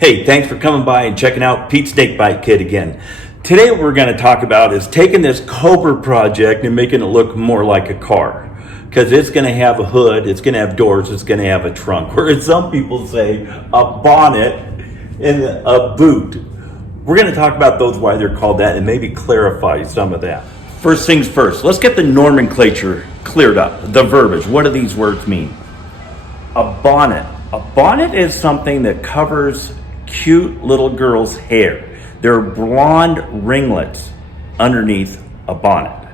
Hey, thanks for coming by and checking out Pete Snakebite Kid again. Today what we're going to talk about is taking this Cobra project and making it look more like a car. Because it's going to have a hood, it's going to have doors, it's going to have a trunk. Or some people say a bonnet and a boot. We're going to talk about those, why they're called that, and maybe clarify some of that. First things first, let's get the nomenclature cleared up. The verbiage, what do these words mean? A bonnet. A bonnet is something that covers cute little girls' hair. They're blonde ringlets underneath a bonnet.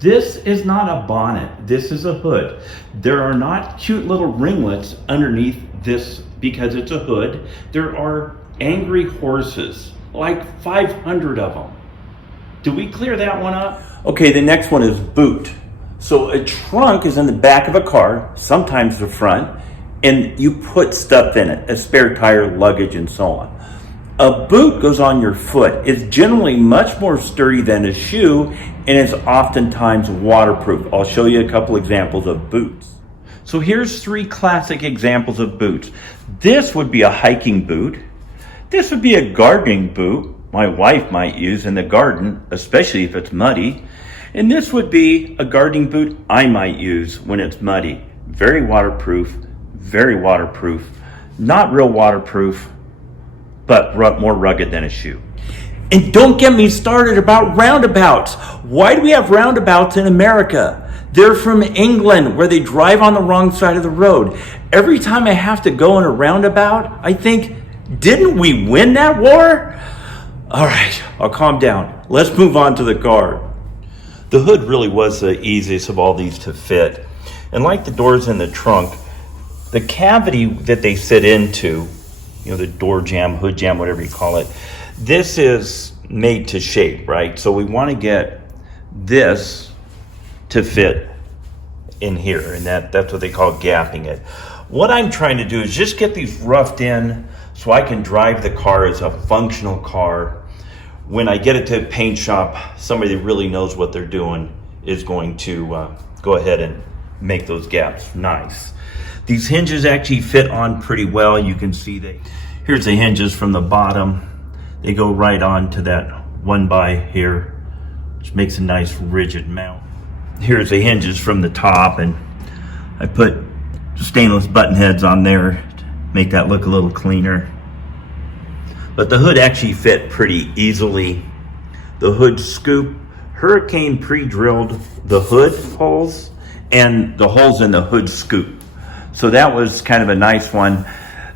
This is not a bonnet, this is a hood. There are not cute little ringlets underneath this because it's a hood. There are angry horses, like 500 of them. Did we clear that one up? Okay, the next one is boot. So a trunk is in the back of a car, sometimes the front, and you put stuff in it, a spare tire, luggage, and so on. A boot goes on your foot. It's generally much more sturdy than a shoe, and is oftentimes waterproof. I'll show you a couple examples of boots. So here's 3 classic examples of boots. This would be a hiking boot. This would be a gardening boot my wife might use in the garden, especially if it's muddy. And this would be a gardening boot I might use when it's muddy. Very waterproof, not real waterproof, but more rugged than a shoe. And don't get me started about roundabouts. Why do we have roundabouts in America? They're from England, where they drive on the wrong side of the road. Every time I have to go in a roundabout, I think, didn't we win that war? All right, I'll calm down. Let's move on to the car. The hood really was the easiest of all these to fit. And like the doors in the trunk, the cavity that they sit into, the door jamb, hood jamb, whatever you call it, this is made to shape, right? So we want to get this to fit in here, and that's what they call gapping it. What I'm trying to do is just get these roughed in so I can drive the car as a functional car. When I get it to a paint shop, somebody that really knows what they're doing is going to go ahead and make those gaps nice. These hinges actually fit on pretty well. You can see here's the hinges from the bottom. They go right on to that 1x here, which makes a nice rigid mount. Here's the hinges from the top, and I put stainless button heads on there to make that look a little cleaner. But the hood actually fit pretty easily. The hood scoop, Hurricane pre-drilled the hood holes and the holes in the hood scoop. So that was kind of a nice one.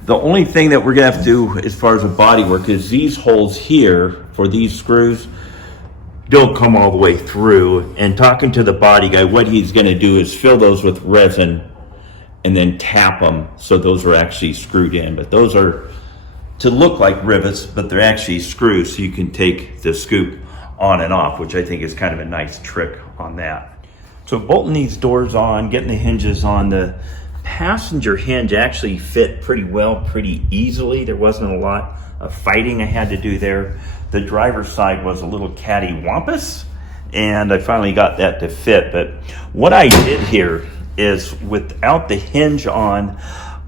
The only thing that we're gonna have to do as far as the body work is these holes here for these screws don't come all the way through. And talking to the body guy, what he's gonna do is fill those with resin and then tap them so those are actually screwed in. But those are to look like rivets, but they're actually screws, so you can take the scoop on and off, which I think is kind of a nice trick on that. So bolting these doors on, getting the hinges on, the passenger hinge actually fit pretty well, pretty easily. There wasn't a lot of fighting I had to do there. The driver's side was a little cattywampus, and I finally got that to fit. But what I did here is, without the hinge on,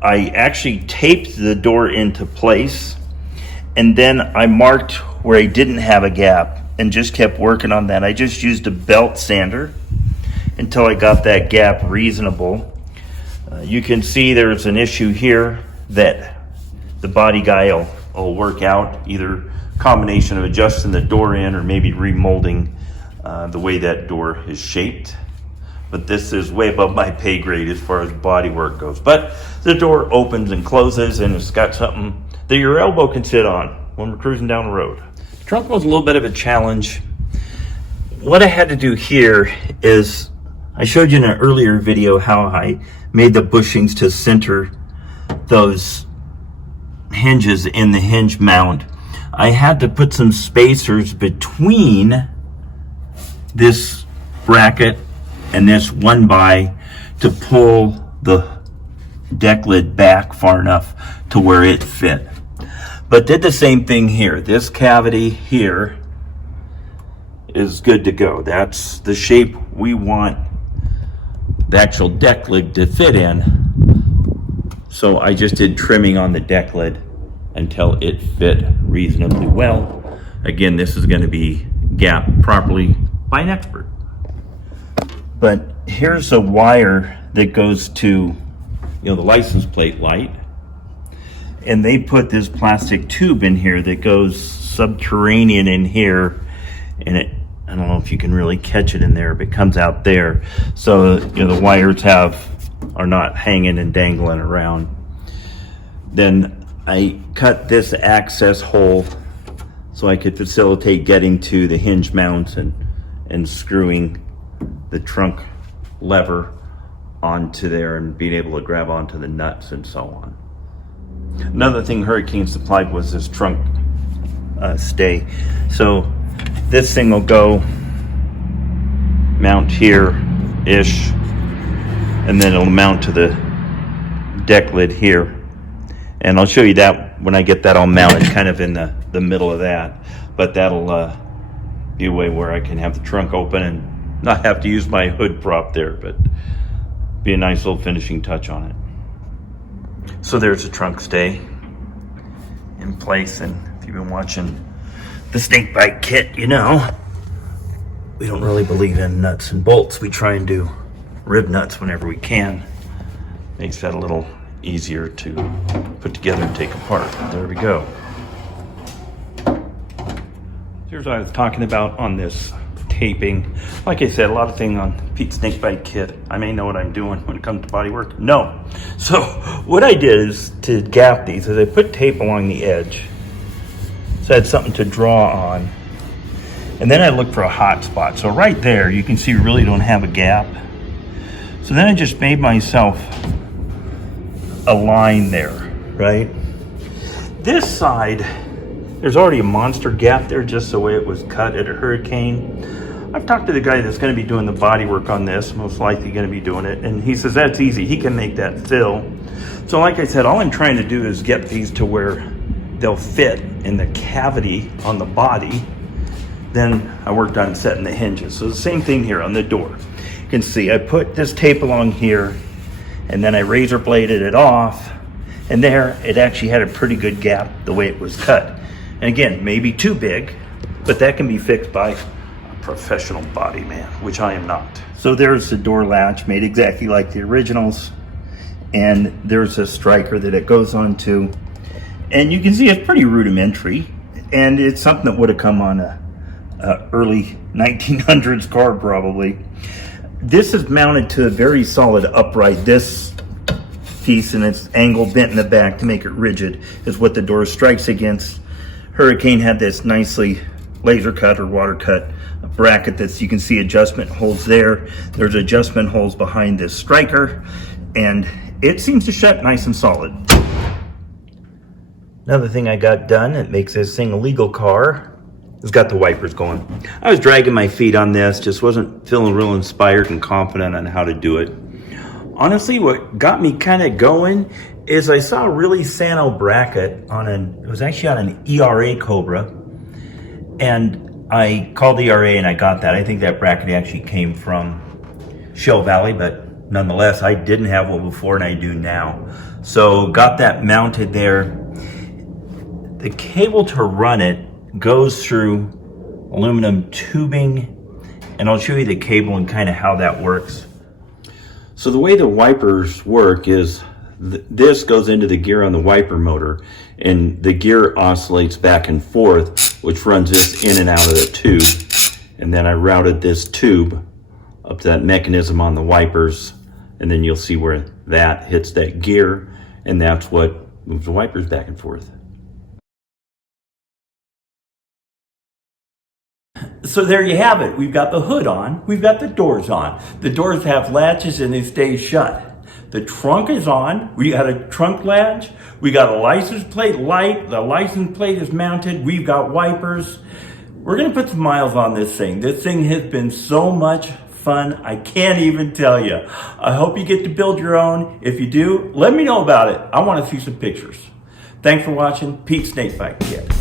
I actually taped the door into place, and then I marked where I didn't have a gap and just kept working on that. I just used a belt sander until I got that gap reasonable. You can see there's an issue here that the body guy will work out, either combination of adjusting the door in or maybe remolding the way that door is shaped. But this is way above my pay grade as far as body work goes. But the door opens and closes, and it's got something that your elbow can sit on when we're cruising down the road. The trunk was a little bit of a challenge. What I had to do here is, I showed you in an earlier video how I made the bushings to center those hinges in the hinge mount. I had to put some spacers between this bracket and this 1x to pull the deck lid back far enough to where it fit. But did the same thing here. This cavity here is good to go. That's the shape we want the actual deck lid to fit in. So I just did trimming on the deck lid until it fit reasonably well. Again, this is going to be gapped properly by an expert. But here's a wire that goes to, the license plate light. And they put this plastic tube in here that goes subterranean in here. And I don't know if you can really catch it in there, but it comes out there. So, the wires are not hanging and dangling around. Then I cut this access hole so I could facilitate getting to the hinge mounts and screwing the trunk lever onto there and being able to grab onto the nuts and so on. Another thing Hurricane supplied was this trunk stay. So this thing will go mount here-ish, and then it'll mount to the deck lid here. And I'll show you that when I get that all mounted, kind of in the middle of that. But that'll be a way where I can have the trunk open and not have to use my hood prop there, but be a nice little finishing touch on it. So there's the trunk stay in place. And if you've been watching the snake bite kit, we don't really believe in nuts and bolts. We try and do rib nuts whenever we can. Makes that a little easier to put together and take apart. There we go. Here's what I was talking about on this taping. Like I said, a lot of things on Pete's snakebite kit. I may know what I'm doing when it comes to body work. No. So what I did is to gap these is I put tape along the edge, so I had something to draw on. And then I looked for a hot spot. So right there, you can see we really don't have a gap. So then I just made myself a line there, right? This side, there's already a monster gap there, just the way it was cut at a Hurricane. I've talked to the guy that's going to be doing the body work on this, most likely going to be doing it, and he says that's easy. He can make that fill. So like I said, all I'm trying to do is get these to where they'll fit in the cavity on the body. Then I worked on setting the hinges. So the same thing here on the door. You can see I put this tape along here, and then I razor bladed it off, and there it actually had a pretty good gap the way it was cut. And again, maybe too big, but that can be fixed by a professional body man, which I am not. So there's the door latch made exactly like the originals, and there's a striker that it goes onto, and you can see it's pretty rudimentary, and it's something that would have come on a early 1900s car probably. This is mounted to a very solid upright. This piece, and it's angle bent in the back to make it rigid, is what the door strikes against. Hurricane had this nicely laser cut or water cut bracket that you can see adjustment holes there. There's adjustment holes behind this striker, and it seems to shut nice and solid. Another thing I got done that makes this thing a legal car, it's got the wipers going. I was dragging my feet on this, just wasn't feeling real inspired and confident on how to do it. Honestly, what got me kind of going is I saw a really Sano bracket it was actually on an ERA Cobra, and I called ERA and I got that. I think that bracket actually came from Shell Valley, but nonetheless, I didn't have one before and I do now. So got that mounted there. The cable to run it goes through aluminum tubing, and I'll show you the cable and kind of how that works. So the way the wipers work is this goes into the gear on the wiper motor, and the gear oscillates back and forth, which runs this in and out of the tube. And then I routed this tube up to that mechanism on the wipers, and then you'll see where that hits that gear, and that's what moves the wipers back and forth. So there you have it. We've got the hood on. We've got the doors on. The doors have latches and they stay shut. The trunk is on. We got a trunk latch. We got a license plate light. The license plate is mounted. We've got wipers. We're going to put some miles on this thing. This thing has been so much fun. I can't even tell you. I hope you get to build your own. If you do, let me know about it. I want to see some pictures. Thanks for watching Pete's Snakebite Kit.